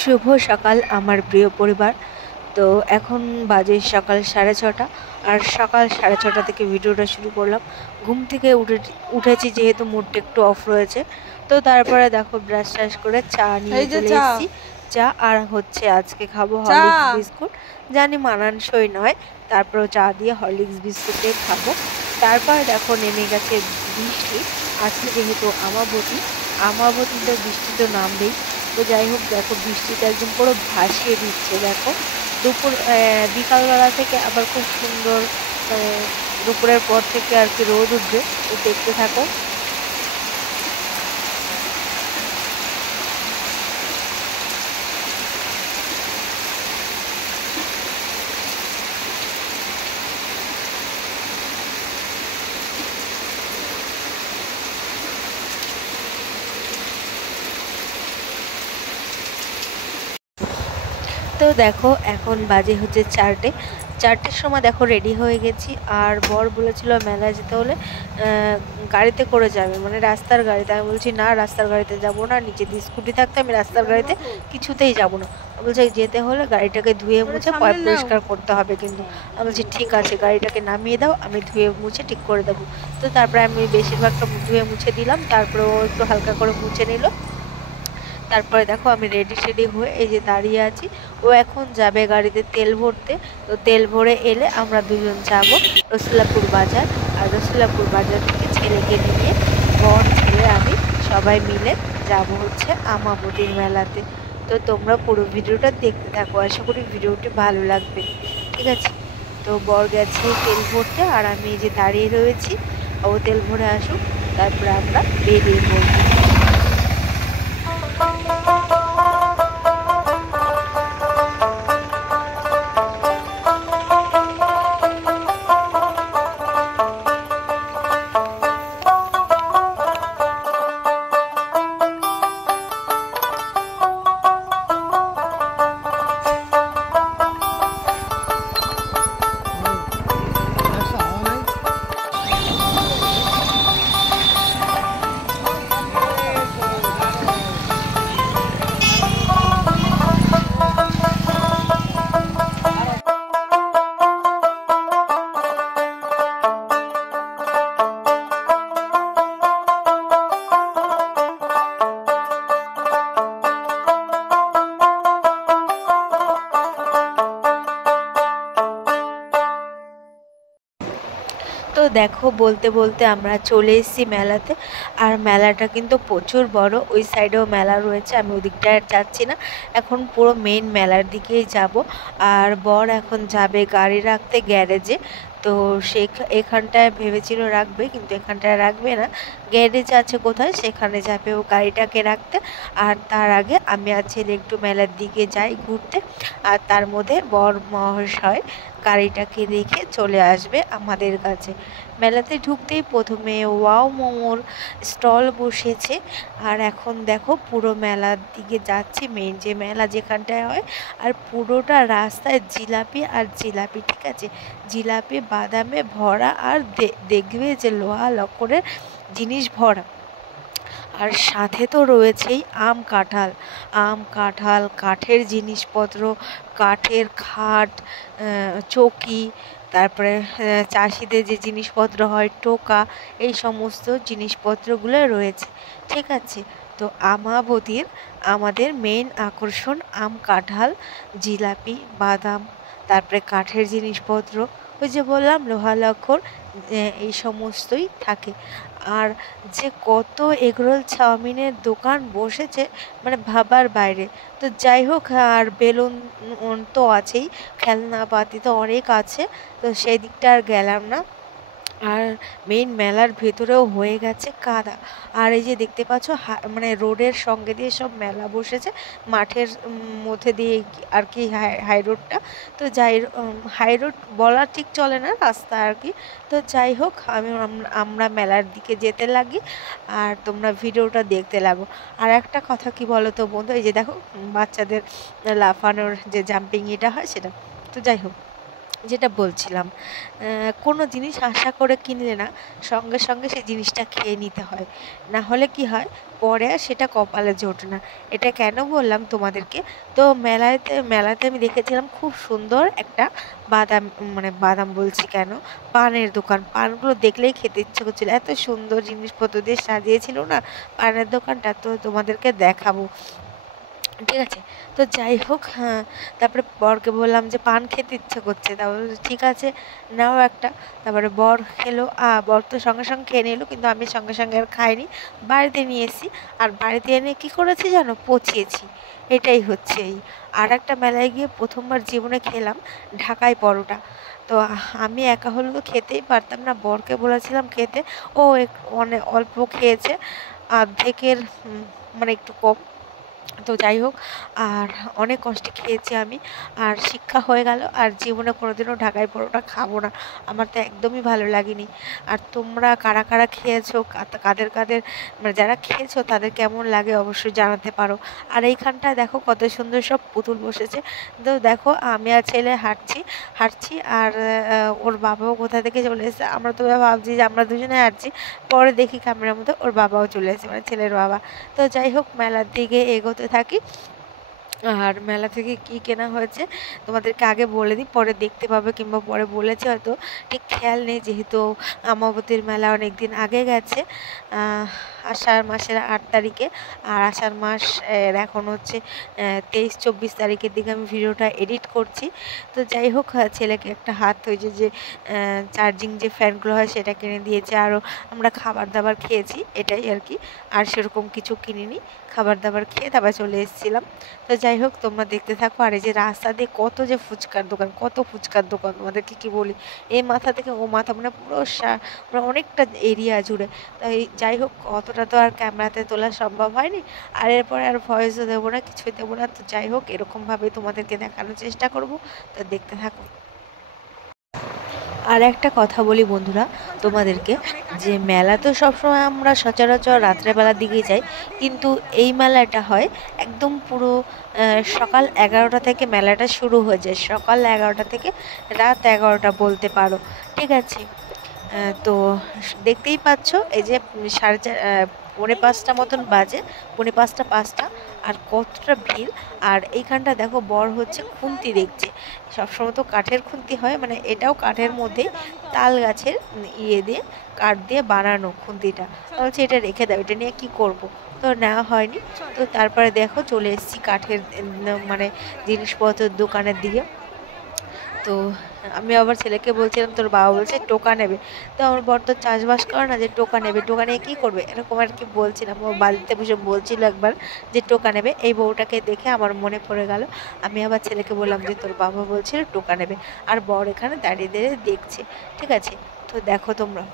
শুভ সকাল আমার প্রিয় পরিবার। তো এখন বাজে সকাল 6:30, আর সকাল 6:30 থেকে ভিডিওটা শুরু করলাম। ঘুম থেকে উঠেছি যেহেতু মুডটা একটু অফ রয়েছে। তো তারপরে দেখো ব্রাশ ট্রাশ করে চা নিয়ে চলে এসেছি। চা আর হচ্ছে আজকে খাবো হরলিক্স বিস্কুট। জানি মানানসই নয়, তারপরেও চা দিয়ে হরলিক্স বিস্কুটে খাবো। তারপর দেখো নেমে গেছে বৃষ্টি। আজকে যেহেতু আমাবতীতে বৃষ্টি তো নামবেই। তো যাই হোক, দেখো বৃষ্টিটা একদম পুরো ভাসিয়ে দিচ্ছে। দেখো বিকালবেলা থেকে আবার খুব সুন্দর, মানে দুপুরের পর থেকে আর কি রোদ উঠবে। তো দেখতে থাকো। তো দেখো এখন বাজে হচ্ছে 4টের সময় দেখো রেডি হয়ে গেছি। আর বর বলেছিল মেলায় যেতে হলে গাড়িতে করে যাবে, মানে রাস্তার গাড়িতে। আমি বলছি না, রাস্তার গাড়িতে যাব না, নিচে দিয়ে স্কুটি থাকতে আমি রাস্তার গাড়িতে কিছুতেই যাব না। বলছে যেতে হলে গাড়িটাকে ধুয়ে মুছে পরিষ্কার করতে হবে। কিন্তু আমি বলছি ঠিক আছে, গাড়িটাকে নামিয়ে দাও, আমি ধুয়ে মুছে ঠিক করে দেবো। তো তারপরে আমি বেশিরভাগটা ধুয়ে মুছে দিলাম, তারপরে ও একটু হালকা করে মুছে নিল। তারপরে দেখো আমি রেডি হয়ে এই যে দাঁড়িয়ে আছি। ও এখন যাবে গাড়িতে তেল ভরতে। তো তেল ভরে এলে আমরা দুজন যাব রসুলাপুর বাজার। আর রসুলাপুর বাজার থেকে ছেলেকে নিয়ে, বোন ছেলে আমি সবাই মিলে যাব হচ্ছে আমাবতীর মেলাতে। তো তোমরা পুরো ভিডিওটা দেখতে থাকো, আশা করি ভিডিওটি ভালো লাগবে। ঠিক আছে, তো বর গেছে তেল ভরতে, আর আমি এই যে দাঁড়িয়ে রয়েছি। ও তেল ভরে আসুক, তারপরে আমরা বেরিয়ে পড়বো। তো দেখো বলতে বলতে আমরা চলে এসেছি মেলাতে। আর মেলাটা কিন্তু প্রচুর বড়, ওই সাইডেও মেলা রয়েছে, আমি ওদিকটা যাচ্ছি না, এখন পুরো মেইন মেলার দিকেই যাব। আর বর এখন যাবে গাড়ি রাখতে গ্যারেজে। তো এখানটায় ভেবেছিল রাখবে, কিন্তু এখানটায় রাখবে না, গ্যারেজ আছে কোথায় সেখানে যাবে ও গাড়িটাকে রাখতে। আর তার আগে আমি আর ছেলে একটু মেলার দিকে যাই ঘুরতে। আর তার মধ্যে বর মহাশয় গাড়িটাকে রেখে চলে আসবে আমাদের কাছে। মেলাতে ঢুকতেই প্রথমে ওয়াও মোমোর স্টল বসেছে। আর এখন দেখো পুরো মেলার দিকে যাচ্ছি, মেন যে মেলা যেখানটায় হয়। আর পুরোটা রাস্তায় জিলাপি আর জিলাপি, ঠিক আছে, জিলাপি বাদামে ভরা। আর দেখবে যে লোহা লক্করের জিনিস ভরা। আর সাথে তো রয়েছেই আম কাঁঠাল, কাঠের জিনিসপত্র, কাঠের খাট, চৌকি, তারপরে চাষিদের যে জিনিসপত্র হয়, টোকা, এই সমস্ত জিনিসপত্রগুলো রয়েছে। ঠিক আছে, তো আমাদের মেইন আকর্ষণ আম কাঁঠাল, জিলাপি, বাদাম, তারপরে কাঠের জিনিসপত্র, ওই যে বললাম লোহা লক্কর, এই সমস্তই থাকে। আর যে কত এগরোল চাউমিনের দোকান বসেছে, মানে ভাবার বাইরে। তো যাই হোক, আর বেলুন তো আছেই, খেলনাপাতি তো অনেক আছে, তো সেই দিকটা আর গেলাম না। আর মেইন মেলার ভেতরেও হয়ে গেছে কাদা। আর এই যে দেখতে পাচ্ছ মানে রোডের সঙ্গে দিয়ে সব মেলা বসেছে, মাঠের মধ্যে দিয়ে আর কি হাই রোডটা। তো হাই রোড বলা ঠিক চলে না, রাস্তা আর কি। তো যাই হোক, আমরা মেলার দিকে যেতে লাগি, আর তোমরা ভিডিওটা দেখতে লাগো। আর একটা কথা কি বলো তো বন্ধু, এই যে দেখো বাচ্চাদের লাফানোর যে জাম্পিং এটা হয় সেটা। তো যাই হোক, যেটা বলছিলাম, কোনো জিনিস আশা করে কিনলে না সঙ্গে সঙ্গে সেই জিনিসটা খেয়ে নিতে হয়, না হলে কি হয় পরে আর সেটা কপালে জোটে না। এটা কেন বললাম তোমাদেরকে, তো মেলাতে আমি দেখেছিলাম খুব সুন্দর একটা বাদাম, মানে বাদাম বলছি কেন, পানের দোকান। পানগুলো দেখলেই খেতে ইচ্ছে করছিল, এত সুন্দর জিনিসপত্র দিয়ে সাজিয়েছিল না পানের দোকানটা, তো তোমাদেরকে দেখাবো, ঠিক আছে। তো যাই হোক, হ্যাঁ, তারপরে বরকে বললাম যে পান খেতে ইচ্ছে করছে, তারপরে ঠিক আছে নাও একটা। তারপরে বর খেলো, বর তো সঙ্গে সঙ্গে খেয়ে নিল, কিন্তু আমি সঙ্গে সঙ্গে আর খাইনি, বাড়িতে নিয়ে এসেছি। আর বাড়িতে এনে কী করেছি জানো, পচিয়েছি। এটাই হচ্ছে এই। আর একটা মেলায় গিয়ে প্রথমবার জীবনে খেলাম ঢাকাই পরোটা। তো আমি একা হলে তো খেতেই পারতাম না, বরকে বলেছিলাম খেতে, ও অনেক অল্প খেয়েছে, অর্ধেকের মানে একটু কম। তো যাই হোক, আর অনেক কষ্টে খেয়েছি আমি, আর শিক্ষা হয়ে গেল, আর জীবনে কোনোদিনও ঢাকাই পরোটা খাবো না, আমার তো একদমই ভালো লাগেনি। আর তোমরা কারা কারা খেয়েছো, কাদের কাদের মানে যারা খেয়েছো তাদের কেমন লাগে অবশ্যই জানাতে পারো। আর এইখানটায় দেখো কত সুন্দর সব পুতুল বসেছে। তো দেখো আমি আর ছেলে হাঁটছি আর ওর বাবাও কোথা থেকে চলে এসেছে। আমরা তো ভাবছি যে আমরা দুজনে হাঁটছি, পরে দেখি ক্যামেরার মধ্যে ওর বাবাও চলে এসেছে, মানে ছেলের বাবা। তো যাই হোক, মেলার দিকে এগোতে থাকি। আর মেলা থেকে কি কেনা হয়েছে তোমাদেরকে আগে বলে দিই, পরে দেখতে পাবে, কিংবা পরে বলেছে হয়তো, ঠিক খেয়াল নেই, যেহেতু আমাবতীর মেলা অনেক দিন আগে গেছে, আষাঢ় মাসের 8 তারিখে। আর আষাঢ় মাস এখন হচ্ছে 23-24 তারিখের দিকে আমি ভিডিওটা এডিট করছি। তো যাই হোক, ছেলেকে একটা হাত হয়েছে যে চার্জিং যে ফ্যানগুলো হয় সেটা কিনে দিয়েছে, আরও আমরা খাবার দাবার খেয়েছি, এটাই আর কি। আর সেরকম কিছু কিনিনি, খাবার দাবার খেয়ে তারপর চলে এসেছিলাম। তো যাই হোক, তোমরা দেখতে থাকো। আর এই যে রাস্তা দিয়ে কত যে ফুচকার দোকান, কত ফুচকার দোকান, তোমাদেরকে কি বলি, এই মাথা থেকে ও মাথা, মানে পুরো মানে অনেকটা এরিয়া জুড়ে। তাই যাই হোক, অতটা তো আর ক্যামেরাতে তোলা সম্ভব হয়নি, আর এরপরে আর ভয়েসও দেবো না, কিছুই দেবো না। তো যাই হোক, এরকমভাবে তোমাদেরকে দেখানোর চেষ্টা করব, তো দেখতে থাকো। আর একটা কথা বলি বন্ধুরা তোমাদেরকে, যে মেলা তো সবসময় আমরা সচরাচর রাত্রেবেলার দিকেই যাই, কিন্তু এই মেলাটা হয় একদম পুরো সকাল 11টা থেকে মেলাটা শুরু হয়ে যায়, সকাল 11টা থেকে রাত 11টা বলতে পারো, ঠিক আছে। তো দেখতেই পাচ্ছ, এই যে 4:30 মতন বাজে, 4:45 আর কতটা ভিড়। আর এইখানটা দেখো, বর হচ্ছে খুন্তি দেখছে, সবসময় তো কাঠের খুন্তি হয়, মানে এটাও কাঠের মধ্যেই তাল গাছের দিয়ে কাঠ দিয়ে বানানো খুন্তিটা। বলছে এটা রেখে দাও, এটা নিয়ে কি করব। তো নেওয়া হয়নি। তো তারপরে দেখো চলে এসেছি কাঠের মানে জিনিসপত্রের দোকানের দিকে। তো আমি আবার ছেলেকে বলছিলাম, তোর বাবা বলছে টোকা নেবে। তো আমার বর তো চাষবাস করে না যে টোকা নেবে, টোকা নিয়ে কী করবে, এরকম আর কি বলছিলাম। ও বাড়িতে বসে বলছিল একবার যে টোকা নেবে। এই বউটাকে দেখে আমার মনে পড়ে গেল, আমি আবার ছেলেকে বললাম যে তোর বাবা বলছিল টোকা নেবে, আর বর এখানে দাঁড়িয়ে দাঁড়িয়ে দেখছে, ঠিক আছে। তো দেখো তোমরা।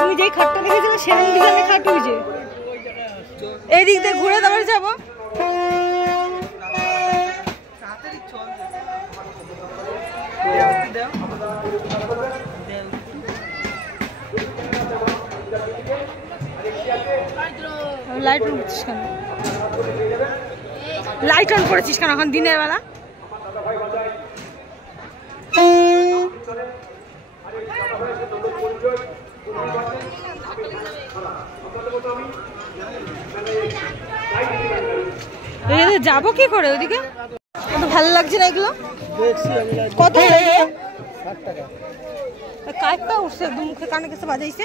তুমি যেই খাটটা দেখেছিলে সেদিন দিকে আমি খাট হয়েছে, এই দিক দিয়ে ঘুরে তারপরে যাবো। লাইট অন করছিস কেন, লাইট অন করেছিস কেন এখন দিনের বেলা? যাবো কি করে ওইদিকে, ভালো লাগছে না এগুলো। কত কাঠটা উঠছে একদম মুখে কানে কাছে বাজাইছে।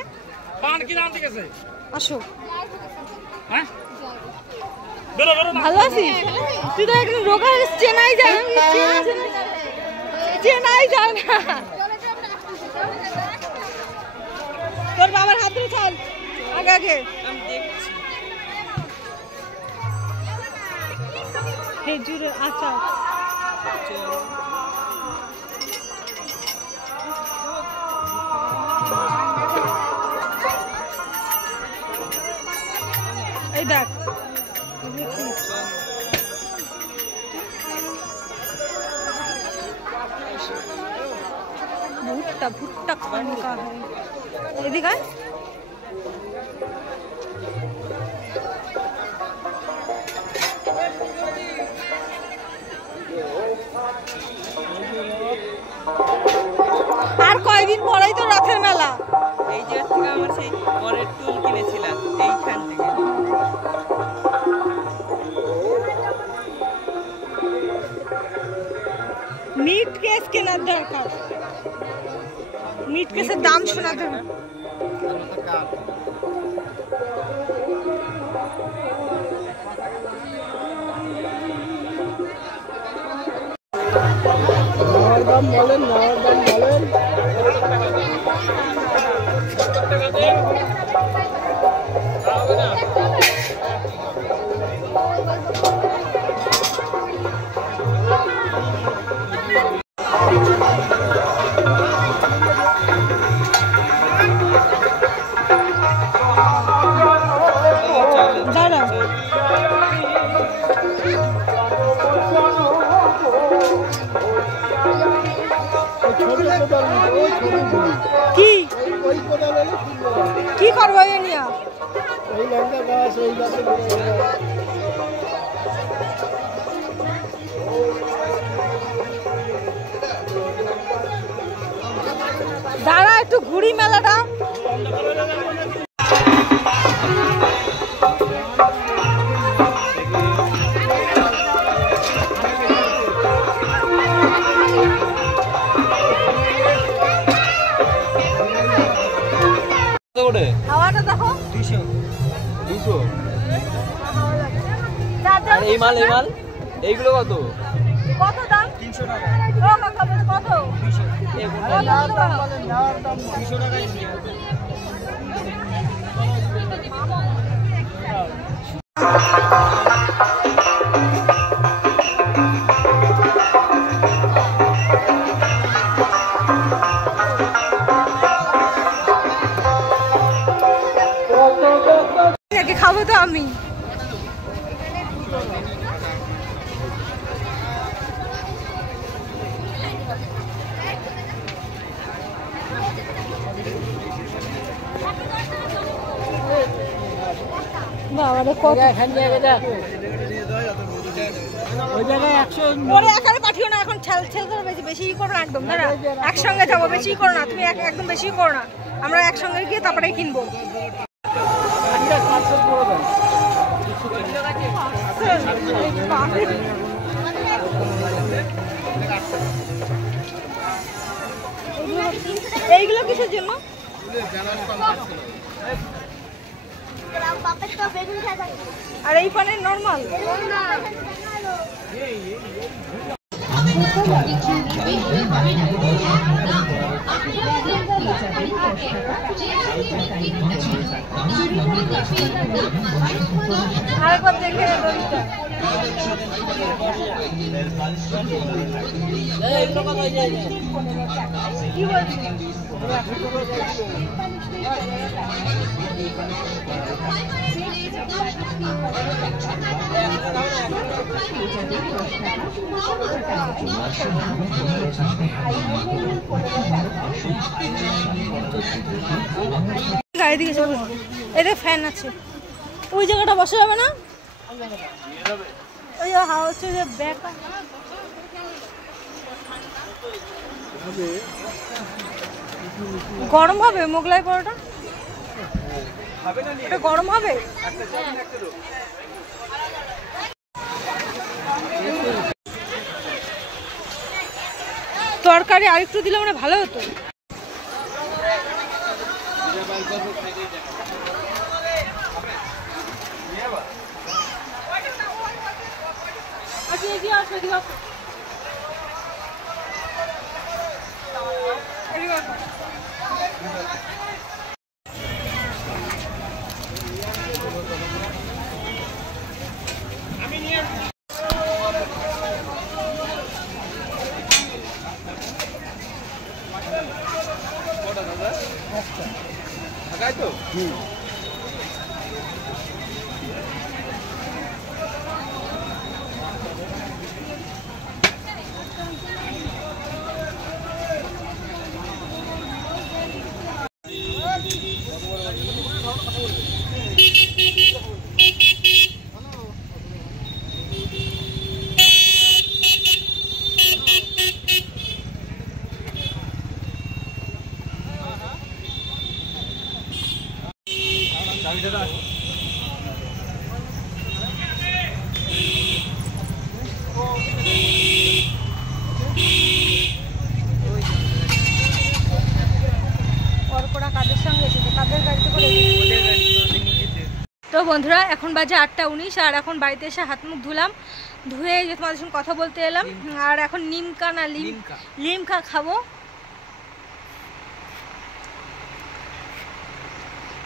আসো ভালো আছিস? তুই তো একদম রোগা হয়ে গেছিস, চেনাই যায় না, চেনাই যায় না। তোর বাবার হাত ধরে চল আগে আগে। খেজুরের আচার, এই দেখ ভুট্টা, ভুট্টা খাने का है। এদিকে আয়। আর কয়দিন পরেই তো রথের মেলা। এই যে থেকে আমার সেই পরের টুল কিনেছিলাম এইখান থেকে। মিট কেস কেনার দরকার, মিট কেসের দাম শোনাতে হবে। দাম বলেন, নাওয়ার দাম বলেন। দাঁড়া কি কি করবো এ নিয়ে? ওই লঙ্কা গাছ, ওই গাছে দাঁড়া একটু ঘুরি মেলাটা। হাওয়াটা দেখো 200 আর এই মাল এইগুলো কত? কত দাম? 300 টাকা। কত? 200 নেওয়ার দাম বলেন, নেওয়ার দাম 200 টাকাই। খাবো তো আমি। পাঠিও না এখন, ছেল করে বেশি করো না একদম। দাঁড়া একসঙ্গে যাবো, বেশি করো না তুমি, একদম বেশি করো না। আমরা একসঙ্গে গিয়ে তারপরে কিনবো। এইগুলো কিসের জন্য? আর এই পানের নরমাল। আরেকবার দেখে কি বলছি? গাড়ি দিকে চলে এদের ফ্যান আছে, ওই জায়গাটা বসে যাবে না? ওই হাওয়া হচ্ছে যে ব্যাক গরম হবে। মোগলাই পরোটা এটা গরম হবে। তরকারি আরেকটু দিলে মানে ভালো হতো। তো বন্ধুরা এখন বাজে 8:19 আর এখন বাড়িতে এসে হাত মুখ ধুলাম, ধুয়ে যে তোমাদের সঙ্গে কথা বলতে এলাম। আর এখন লিমকা খাবো।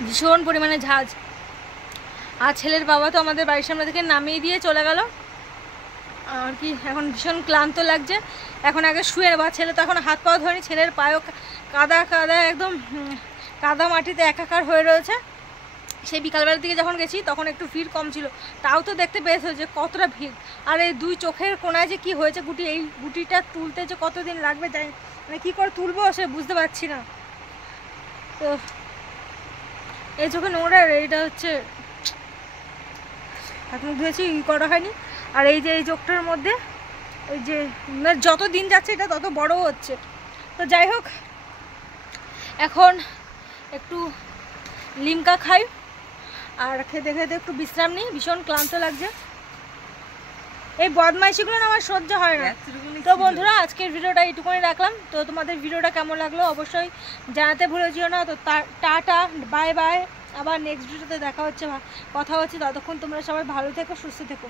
ভীষণ পরিমাণে ঝাঁজ। আর ছেলের বাবা তো আমাদের বাড়ির সামনে থেকে নামিয়ে দিয়ে চলে গেল আর কি। এখন ভীষণ ক্লান্ত লাগছে, এখন আগে শুয়ে নেবো। ছেলে তো এখন হাত পাও ধরেনি, ছেলের পায়েও কাদা একদম কাদা মাটিতে একাকার হয়ে রয়েছে। সেই বিকালবেলার দিকে যখন গেছি তখন একটু ভিড় কম ছিল, তাও তো দেখতে পেয়েছো যে কতটা ভিড়। আর এই দুই চোখের কোনায় যে কি হয়েছে গুটি, এই গুটিটা তুলতে যে কতদিন লাগবে যাই মানে কী করে তুলবো সে বুঝতে পারছি না। তো এই চোখে নোংরা, এইটা হচ্ছে হাত মুখ ধুয়েছি করা হয়নি। আর এই যে এই চোখটার মধ্যে এই যে যত দিন যাচ্ছে এটা তত বড় হচ্ছে। তো যাই হোক, এখন একটু লিমকা খাই আর খেতে খেতে একটু বিশ্রাম নিই, ভীষণ ক্লান্ত লাগছে। এই বদমাইশিগুলো না আমার সহ্য হয় না। তো বন্ধুরা আজকের ভিডিওটা এইটুকুনি রাখলাম। তো তোমাদের ভিডিওটা কেমন লাগলো অবশ্যই জানাতে ভুলে যেও না। তো টাটা, বাই বাই, আবার নেক্সট ভিডিওতে দেখা হচ্ছে, কথা হচ্ছে। ততক্ষণ তোমরা সবাই ভালো থেকো, সুস্থ থেকো।